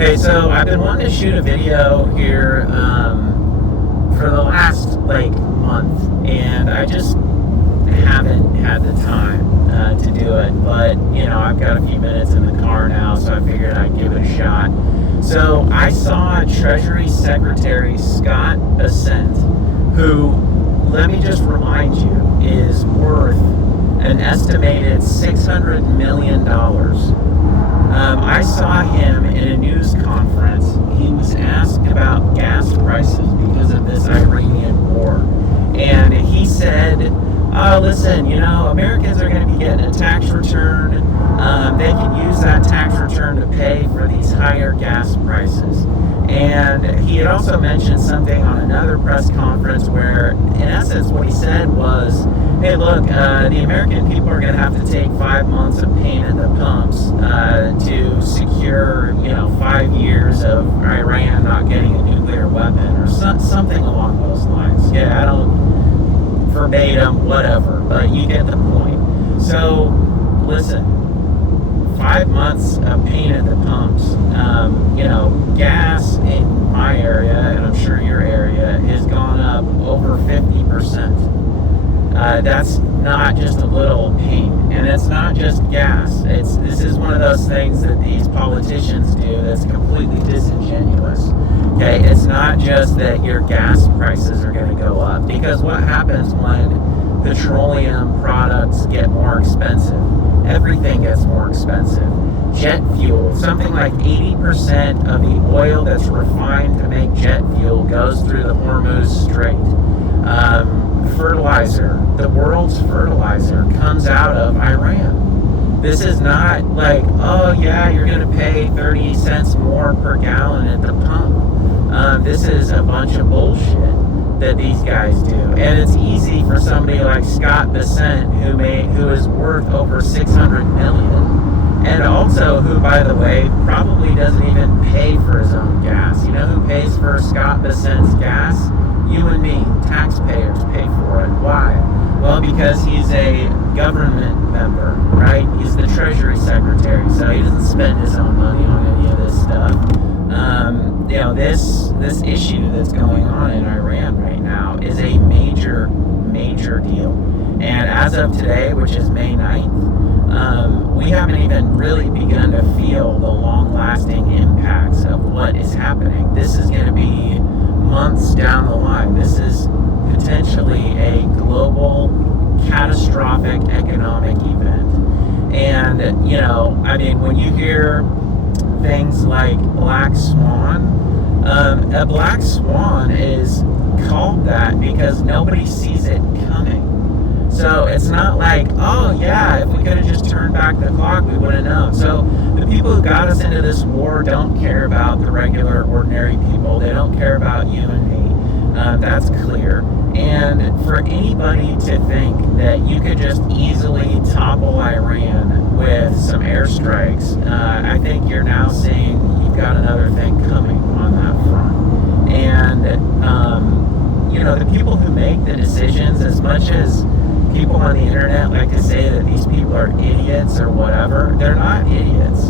Okay, so I've been wanting to shoot a video here for the last month, and I just haven't had the time to do it. But I've got a few minutes in the car now, so I figured I'd give it a shot. So I saw Treasury Secretary Scott Bessent, who, let me just remind you, is worth an estimated $600 million. I saw him in a news conference. He was asked about gas prices because of this Iranian war. And he said, oh, listen, Americans are going to be getting a tax return. They can use that tax return to pay for these higher gas prices. And he had also mentioned something on another press conference where, in essence, what he said was, hey, look, the American people are going to have to take 5 months of pain at the pumps to secure, 5 years of Iran not getting a nuclear weapon or something along those lines. Yeah, I don't verbatim, whatever, but you get the point. So, listen, 5 months of pain at the pumps. Gas in my area, and I'm sure your area, has gone up over 50%. That's not just a little pain, and it's not just gas. This is one of those things that these politicians do that's completely disingenuous. Okay, it's not just that your gas prices are going to go up, because what happens when petroleum products get more expensive? Everything gets more expensive. Jet fuel, something like 80% of the oil that's refined to make jet fuel goes through the Hormuz Strait. Fertilizer, the world's fertilizer, comes out of Iran. This is not like, oh yeah, you're going to pay 30 cents more per gallon at the pump. This is a bunch of bullshit that these guys do. And it's easy for somebody like Scott Bessent, who is worth over $600 million, and also who, by the way, probably doesn't even pay for his own gas. You know who pays for Scott Bessent's gas? You and me, taxpayers, pay for it. Why? Well, because he's a government member, right? He's the Treasury Secretary, so he doesn't spend his own money on any of this stuff. This issue that's going on in Iran right now is a major, major deal. And as of today, which is May 9th, we haven't even really begun to feel the long-lasting impacts of what is happening. This is going to be months down the line. This is potentially a global, catastrophic economic event. And, when you hear things like black swan, a black swan is called that because nobody sees it coming. So it's not like, oh yeah, if we could have just turned back the clock, we would have known. So the people who got us into this war don't care about the regular, ordinary people. They don't care about you and me. That's clear. And for anybody to think that you could just easily topple Iran with some airstrikes, I think you're now seeing you've got another thing coming on that front. And, the people who make the decisions, as much as people on the internet like to say that these people are idiots or whatever, they're not idiots.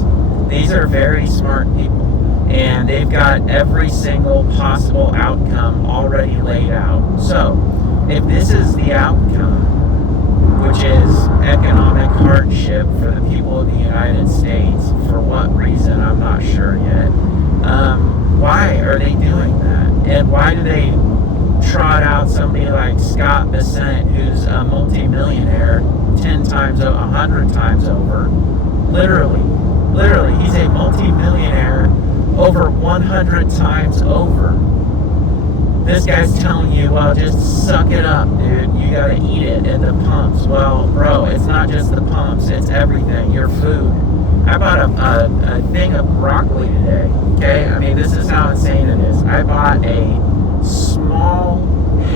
These are very smart people, and they've got every single possible outcome already laid out. So if this is the outcome, which is economic hardship for the people of the United States, for what reason, I'm not sure yet, why are they doing that? And why do they trot out somebody like Scott Bessent, who's a multi-millionaire 10 times, 100 times over? Literally, he's a multi-millionaire over 100 times over. This guy's telling you, well, just suck it up, dude. You gotta eat it at the pumps. Well, bro, it's not just the pumps, it's everything, your food. I bought a thing of broccoli today, okay? This is how insane it is. I bought a small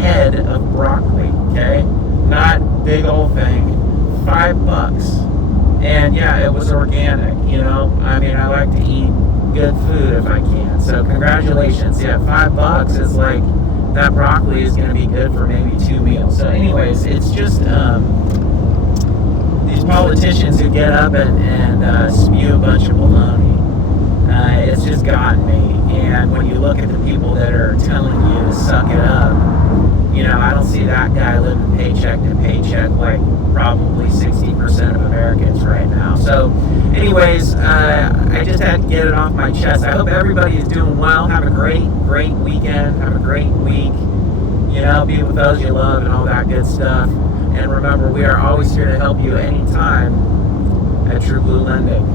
head of broccoli, okay? Not big old thing. $5. And yeah, it was organic, I like to eat good food if I can. So congratulations. Yeah, $5 is like, that broccoli is going to be good for maybe 2 meals. So anyways, it's just these politicians who get up and spew a bunch of baloney. It's just gotten me. And when you look at the people that are telling you to suck it up, I don't see that guy living paycheck to paycheck like probably 60% of Americans right now. So anyways, I just had to get it off my chest. I hope everybody is doing well. Have a great weekend. Have a great week. Be with those you love and all that good stuff. And remember, we are always here to help you anytime at True Blue Lending.